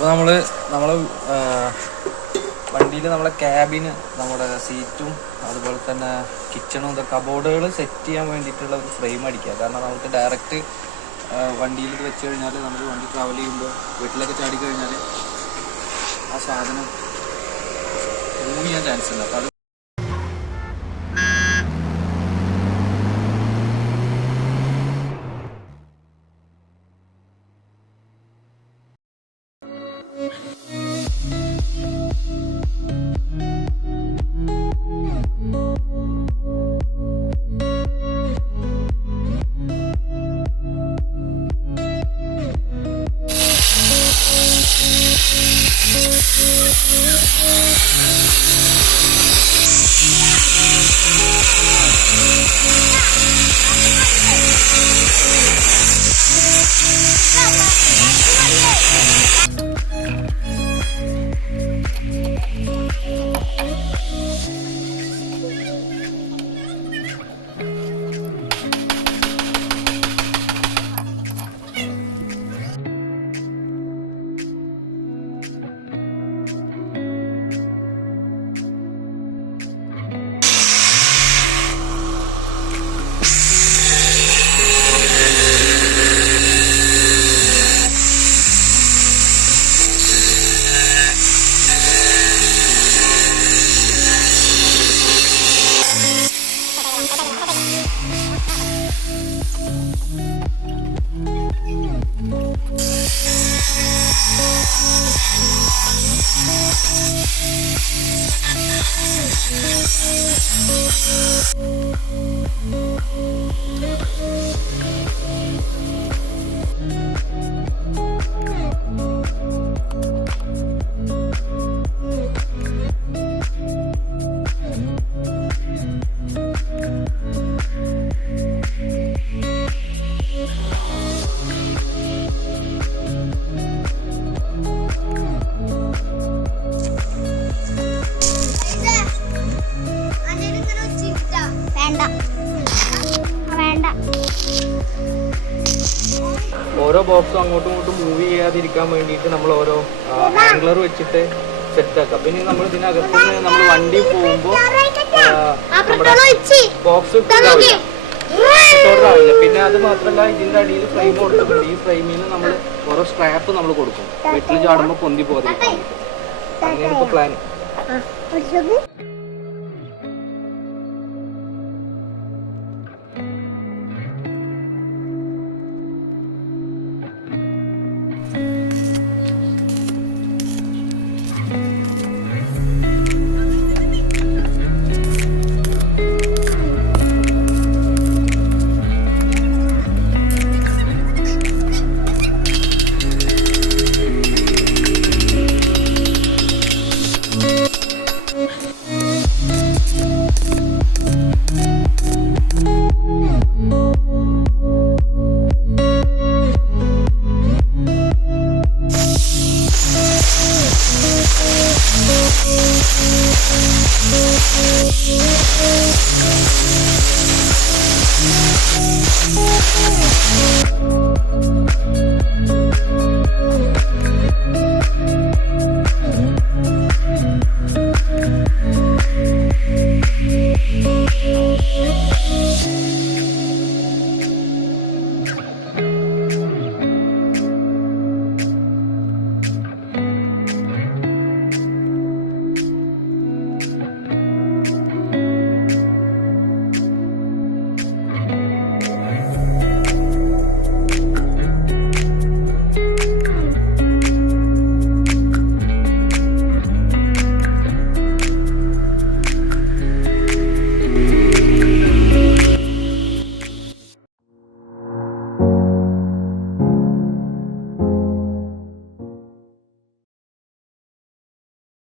അപ്പോൾ നമ്മളെ വണ്ടിയിൽ നമ്മളെ ക്യാബിന്, നമ്മുടെ സീറ്റും അതുപോലെ തന്നെ കിച്ചണും കബോർഡുകൾ സെറ്റ് ചെയ്യാൻ വേണ്ടിയിട്ടുള്ള ഒരു ഫ്രെയിം അടിക്കുക. കാരണം നമുക്ക് ഡയറക്റ്റ് വണ്ടിയിൽ ഇത് വെച്ച് കഴിഞ്ഞാൽ നമ്മൾ വണ്ടി ട്രാവൽ ചെയ്യുമ്പോൾ വീട്ടിലൊക്കെ ചാടിക്കഴിഞ്ഞാൽ ആ സാധനം മൂവ് ചെയ്യാൻ ചാൻസ് ഉണ്ട്. അപ്പോൾ അത് ഓരോ ബോക്സും അങ്ങോട്ടും ഇങ്ങോട്ടും മൂവ് ചെയ്യാതിരിക്കാൻ വേണ്ടിയിട്ട് നമ്മൾ ഓരോ ആംഗ്ലർ വെച്ചിട്ട് സെറ്റാക്കാം. പിന്നെ നമ്മൾ ഇതിനകത്ത് നമ്മൾ വണ്ടി പോകുമ്പോൾ നമ്മുടെ ബോക്സ് ആവില്ല. പിന്നെ അത് മാത്രമല്ല, ഇതിന്റെ അടിയിൽ ഫ്രെയിം കൊടുത്തിട്ടുണ്ട്. ഈ ഫ്രെയിമിൽ നമ്മൾ ഓരോ സ്ട്രാപ്പ് നമ്മൾ കൊടുക്കും, വീട്ടിൽ ചാടുമ്പോൾ പൊന്തി പോകാതിരിക്കാൻ. അങ്ങനെയാണ് ഇപ്പോൾ പ്ലാൻ.